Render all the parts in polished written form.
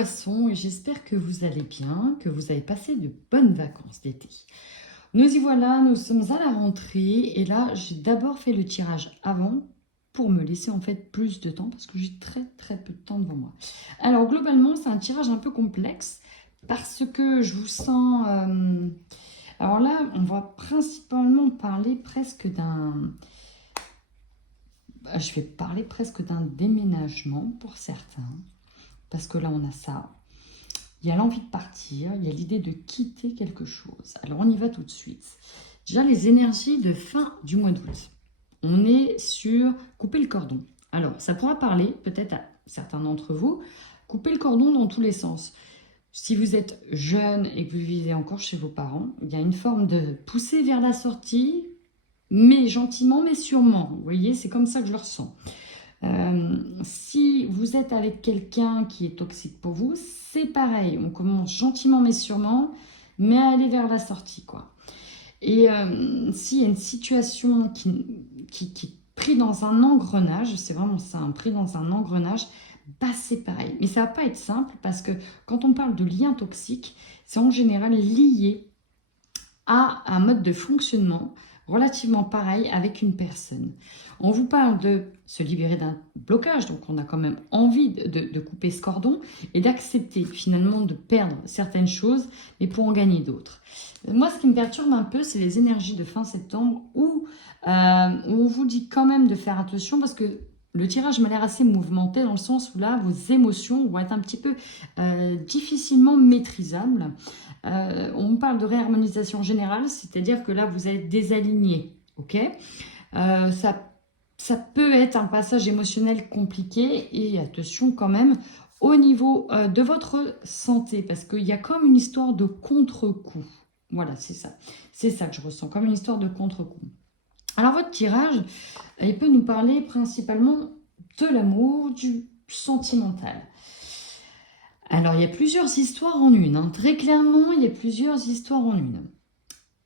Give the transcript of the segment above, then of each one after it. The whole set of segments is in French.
Poissons, et j'espère que vous allez bien, que vous avez passé de bonnes vacances d'été. Nous y voilà, nous sommes à la rentrée et là j'ai d'abord fait le tirage avant pour me laisser en fait plus de temps parce que j'ai très peu de temps devant moi. Alors globalement c'est un tirage un peu complexe parce que je vous sens... Alors là on va principalement parler presque d'un... Je vais parler presque d'un déménagement pour certains parce que là on a ça. Il y a l'envie de partir, il y a l'idée de quitter quelque chose. Alors on y va tout de suite. Déjà les énergies de fin du mois d'août. On est sur couper le cordon. Alors ça pourra parler peut-être à certains d'entre vous, couper le cordon dans tous les sens. Si vous êtes jeune et que vous vivez encore chez vos parents, il y a une forme de pousser vers la sortie, mais gentiment, mais sûrement. Vous voyez, c'est comme ça que je le ressens. Si vous êtes avec quelqu'un qui est toxique pour vous, c'est pareil. On commence gentiment mais sûrement, mais à aller vers la sortie, quoi. Et s'il y a une situation qui est prise dans un engrenage, c'est vraiment ça, pris dans un engrenage, bah c'est pareil. Mais ça va pas être simple parce que quand on parle de lien toxique, c'est en général lié à un mode de fonctionnement relativement pareil avec une personne. On vous parle de se libérer d'un blocage, donc on a quand même envie de couper ce cordon et d'accepter finalement de perdre certaines choses, mais pour en gagner d'autres. Moi, ce qui me perturbe un peu, c'est les énergies de fin septembre où on vous dit quand même de faire attention parce que le tirage m'a l'air assez mouvementé dans le sens où là, vos émotions vont être un petit peu difficilement maîtrisables. On parle de réharmonisation générale, c'est-à-dire que là, vous êtes désaligné, ok. Ça peut être un passage émotionnel compliqué et attention quand même au niveau de votre santé parce qu'il y a comme une histoire de contre-coup. Voilà, c'est ça. C'est ça que je ressens, comme une histoire de contre-coup. Alors votre tirage, il peut nous parler principalement de l'amour, du sentimental. Alors, il y a plusieurs histoires en une. Hein. Très clairement, il y a plusieurs histoires en une.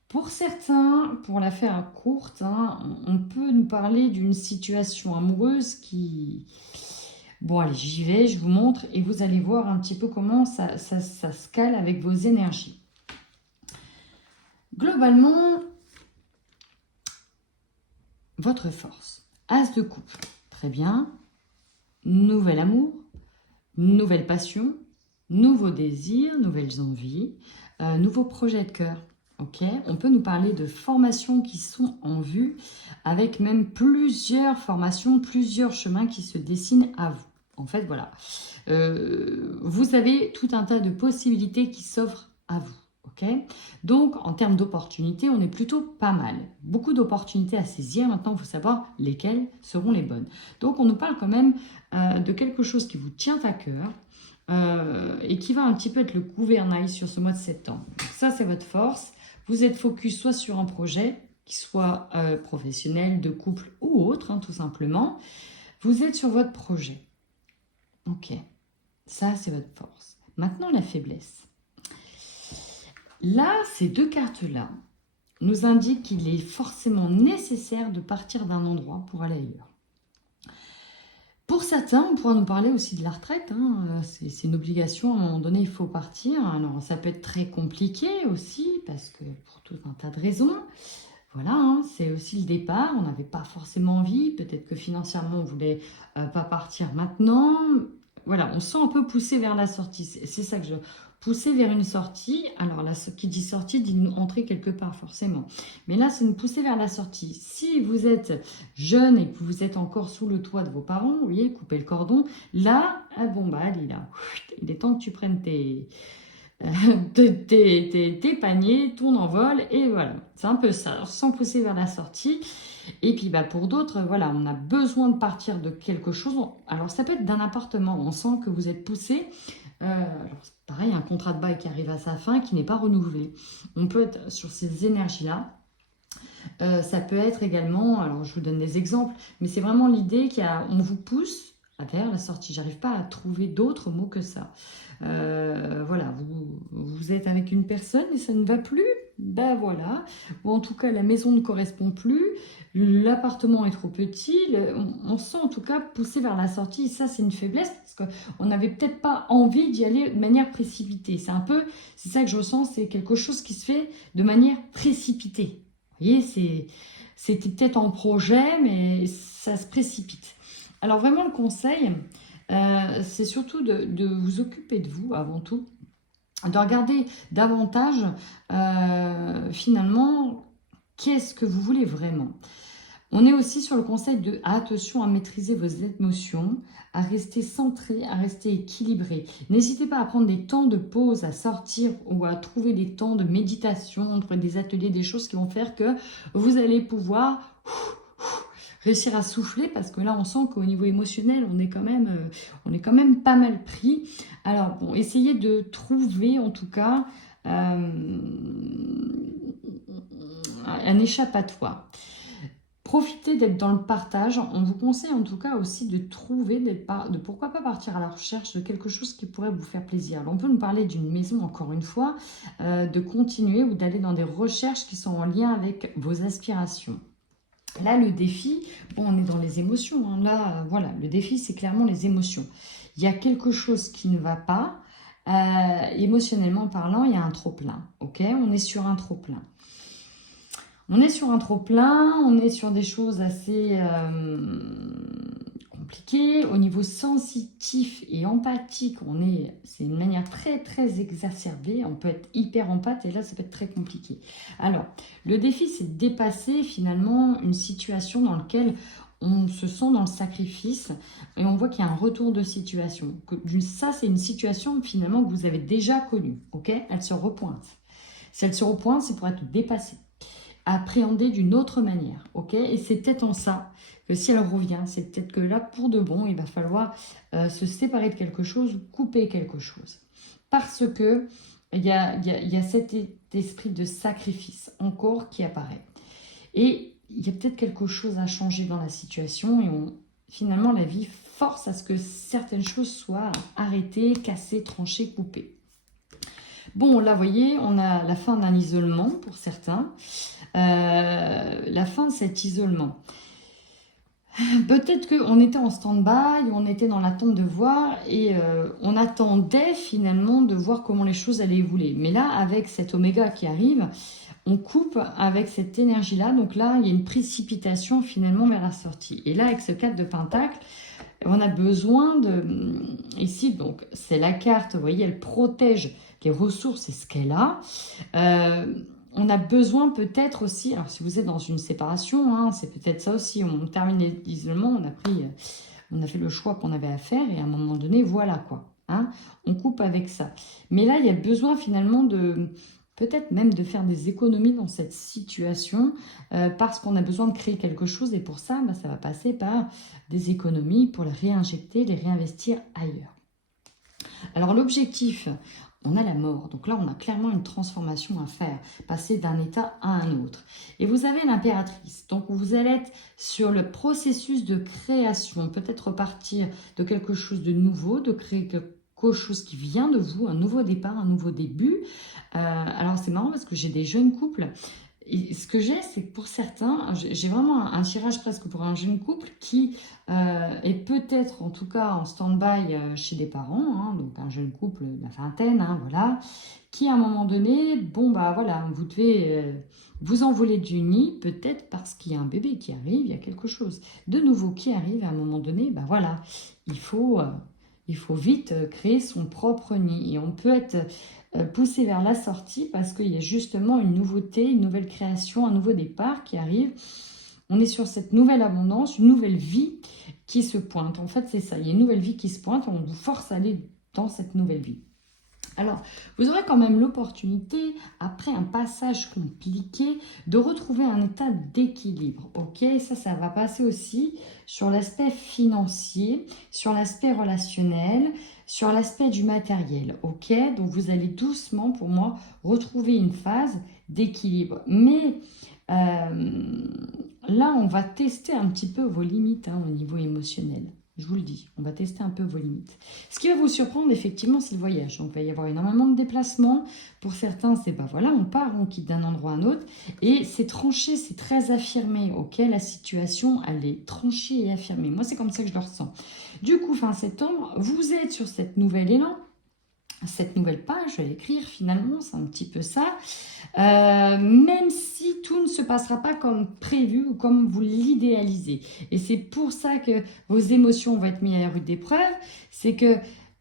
Pour certains, pour la faire courte, hein, on peut nous parler d'une situation amoureuse qui... Bon, allez, j'y vais, je vous montre et vous allez voir un petit peu comment ça se cale avec vos énergies. Globalement, votre force. As de coupe. Très bien. Nouvel amour, nouvelle passion, nouveaux désirs, nouvelles envies, nouveaux projets de cœur. Okay, on peut nous parler de formations qui sont en vue, avec même plusieurs formations, plusieurs chemins qui se dessinent à vous. En fait, voilà. Vous avez tout un tas de possibilités qui s'offrent à vous. Okay, donc, en termes d'opportunités, on est plutôt pas mal. Beaucoup d'opportunités à saisir. Maintenant, il faut savoir lesquelles seront les bonnes. Donc, on nous parle quand même de quelque chose qui vous tient à cœur, et qui va un petit peu être le gouvernail sur ce mois de septembre. Donc ça, c'est votre force. Vous êtes focus soit sur un projet, qui soit professionnel, de couple ou autre, hein, tout simplement. Vous êtes sur votre projet. Ok, ça, c'est votre force. Maintenant, la faiblesse. Là, ces deux cartes-là nous indiquent qu'il est forcément nécessaire de partir d'un endroit pour aller ailleurs. Pour certains, on pourra nous parler aussi de la retraite. Hein. C'est une obligation, à un moment donné, il faut partir. Alors, ça peut être très compliqué aussi, parce que pour tout un tas de raisons. Voilà, hein, c'est aussi le départ. On n'avait pas forcément envie. Peut-être que financièrement, on ne voulait pas partir maintenant. Voilà, on sent un peu pousser vers la sortie. C'est ça que je... Pousser vers une sortie. Alors là, ce qui dit sortie dit entrer quelque part, forcément. Mais là, c'est une poussée vers la sortie. Si vous êtes jeune et que vous êtes encore sous le toit de vos parents, vous voyez, coupez le cordon. Là, ah bon, bah, allez, là. Il est temps que tu prennes tes paniers, ton envol, et voilà. C'est un peu ça, sans pousser vers la sortie. Et puis bah, pour d'autres, voilà, on a besoin de partir de quelque chose. Alors ça peut être d'un appartement, on sent que vous êtes poussé. Alors pareil, un contrat de bail qui arrive à sa fin, qui n'est pas renouvelé. On peut être sur ces énergies-là. Ça peut être également, alors je vous donne des exemples, mais c'est vraiment l'idée qu'on vous pousse vers la sortie. J'arrive pas à trouver d'autres mots que ça. Voilà, vous êtes avec une personne et ça ne va plus, ben voilà. Ou en tout cas, la maison ne correspond plus, l'appartement est trop petit, on sent en tout cas poussé vers la sortie. Et ça, c'est une faiblesse parce qu'on n'avait peut-être pas envie d'y aller de manière précipitée. C'est ça que je ressens, c'est quelque chose qui se fait de manière précipitée. Vous voyez, c'était peut-être en projet, mais ça se précipite. Alors vraiment, le conseil, c'est surtout de vous occuper de vous avant tout, de regarder davantage finalement qu'est-ce que vous voulez vraiment. On est aussi sur le conseil de attention à maîtriser vos émotions, à rester centré, à rester équilibré. N'hésitez pas à prendre des temps de pause, à sortir ou à trouver des temps de méditation, trouver des ateliers, des choses qui vont faire que vous allez pouvoir réussir à souffler, parce que là on sent qu'au niveau émotionnel on est quand même pas mal pris. Alors bon, essayez de trouver en tout cas un échappatoire. Profitez d'être dans le partage. On vous conseille en tout cas aussi de trouver, de pourquoi pas partir à la recherche de quelque chose qui pourrait vous faire plaisir. Alors, on peut nous parler d'une maison encore une fois, de continuer ou d'aller dans des recherches qui sont en lien avec vos aspirations. Là, le défi, bon, on est dans les émotions. Hein. Là, voilà, le défi, c'est clairement les émotions. Il y a quelque chose qui ne va pas. Émotionnellement parlant, il y a un trop-plein. Ok, on est sur un trop-plein. On est sur un trop-plein, on est sur des choses assez compliquées. Au niveau sensitif et empathique, c'est une manière très très exacerbée. On peut être hyper empathe et là, ça peut être très compliqué. Alors, le défi, c'est de dépasser finalement une situation dans laquelle on se sent dans le sacrifice et on voit qu'il y a un retour de situation. Ça, c'est une situation finalement que vous avez déjà connue. Ok, elle se repointe. Si elle se repointe, c'est pour être dépassée, appréhender d'une autre manière, ok. Et c'est peut-être en ça que si elle revient, c'est peut-être que là, pour de bon, il va falloir se séparer de quelque chose ou couper quelque chose. Parce que il y a cet esprit de sacrifice encore qui apparaît. Et il y a peut-être quelque chose à changer dans la situation et finalement, la vie force à ce que certaines choses soient arrêtées, cassées, tranchées, coupées. Bon, là, vous voyez, on a la fin d'un isolement pour certains. La fin de cet isolement. Peut-être qu'on était en stand-by, on était dans l'attente de voir et on attendait finalement de voir comment les choses allaient évoluer. Mais là, avec cet oméga qui arrive, on coupe avec cette énergie-là. Donc là, il y a une précipitation finalement vers la sortie. Et là, avec ce 4 de Pentacle, on a besoin de... Ici, donc, c'est la carte, vous voyez, elle protège les ressources et ce qu'elle a. On a besoin peut-être aussi, alors si vous êtes dans une séparation, hein, c'est peut-être ça aussi, on termine l'isolement, on a fait le choix qu'on avait à faire et à un moment donné, voilà quoi. Hein, on coupe avec ça. Mais là, il y a besoin finalement de... Peut-être même de faire des économies dans cette situation parce qu'on a besoin de créer quelque chose et pour ça, ça va passer par des économies pour les réinjecter, les réinvestir ailleurs. Alors l'objectif, on a la mort. Donc là, on a clairement une transformation à faire, passer d'un état à un autre. Et vous avez l'impératrice. Donc vous allez être sur le processus de création, peut-être repartir de quelque chose de nouveau, de créer quelque chose qui vient de vous, un nouveau départ, un nouveau début. Alors c'est marrant parce que j'ai des jeunes couples. Et ce que j'ai, c'est que pour certains, j'ai vraiment un tirage presque pour un jeune couple qui est peut-être en tout cas en stand-by chez des parents, hein, donc un jeune couple de la vingtaine, hein, voilà, qui à un moment donné, bon bah voilà, vous devez vous envoler du nid, peut-être parce qu'il y a un bébé qui arrive, il y a quelque chose de nouveau qui arrive, à un moment donné, bah voilà, il faut vite créer son propre nid et on peut être poussé vers la sortie parce qu'il y a justement une nouveauté, une nouvelle création, un nouveau départ qui arrive. On est sur cette nouvelle abondance, une nouvelle vie qui se pointe. En fait, c'est ça, il y a une nouvelle vie qui se pointe et on vous force à aller dans cette nouvelle vie. Alors, vous aurez quand même l'opportunité, après un passage compliqué, de retrouver un état d'équilibre. Ok, ça va passer aussi sur l'aspect financier, sur l'aspect relationnel, sur l'aspect du matériel. Ok, donc vous allez doucement, pour moi, retrouver une phase d'équilibre. Mais là, on va tester un petit peu vos limites au niveau émotionnel. Je vous le dis, on va tester un peu vos limites. Ce qui va vous surprendre, effectivement, c'est le voyage. Donc, il va y avoir énormément de déplacements. Pour certains, c'est, bah voilà, on part, on quitte d'un endroit à un autre. Et c'est tranché, c'est très affirmé. Ok, la situation, elle est tranchée et affirmée. Moi, c'est comme ça que je le ressens. Du coup, fin septembre, vous êtes sur cette nouvelle élan. Cette nouvelle page, je vais l'écrire finalement, c'est un petit peu ça. Même si tout ne se passera pas comme prévu ou comme vous l'idéalisez. Et c'est pour ça que vos émotions vont être mises à la rude épreuve. C'est que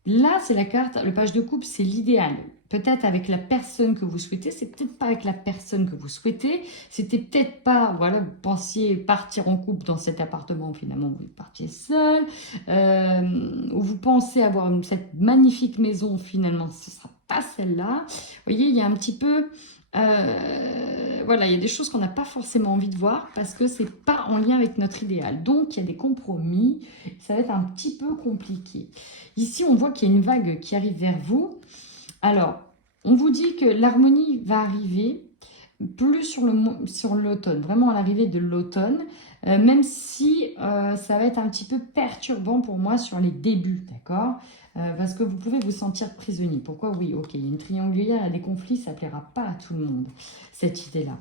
là, c'est la carte, le page de couple, c'est l'idéal. Peut-être avec la personne que vous souhaitez, c'est peut-être pas avec la personne que vous souhaitez. C'était peut-être pas, voilà, vous pensiez partir en couple dans cet appartement, finalement vous partiez seul. Ou vous pensez avoir cette magnifique maison, finalement ce ne sera pas celle-là. Vous voyez, il y a un petit peu... voilà, il y a des choses qu'on n'a pas forcément envie de voir parce que c'est pas en lien avec notre idéal. Donc, il y a des compromis. Ça va être un petit peu compliqué. Ici, on voit qu'il y a une vague qui arrive vers vous. Alors, on vous dit que l'harmonie va arriver plus sur l'automne, vraiment à l'arrivée de l'automne, même si ça va être un petit peu perturbant pour moi sur les débuts, d'accord, parce que vous pouvez vous sentir prisonnier. Pourquoi? Oui, ok, il y a une triangulaire, il y a des conflits, ça ne plaira pas à tout le monde, cette idée-là.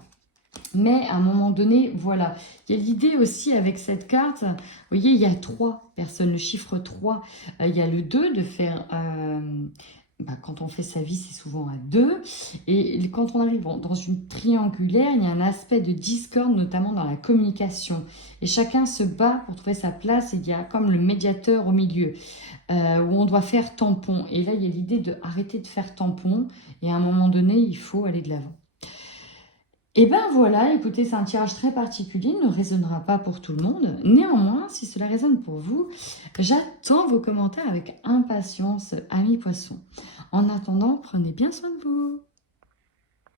Mais à un moment donné, voilà, il y a l'idée aussi avec cette carte, vous voyez, il y a 3 personnes, le chiffre 3, il y a le 2 de faire... quand on fait sa vie, c'est souvent à 2. Et quand on arrive dans une triangulaire, il y a un aspect de discorde, notamment dans la communication. Et chacun se bat pour trouver sa place. Et il y a comme le médiateur au milieu, où on doit faire tampon. Et là, il y a l'idée de arrêter de faire tampon. Et à un moment donné, il faut aller de l'avant. Et ben voilà, écoutez, c'est un tirage très particulier, il ne résonnera pas pour tout le monde. Néanmoins, si cela résonne pour vous, j'attends vos commentaires avec impatience, amis poissons. En attendant, prenez bien soin de vous.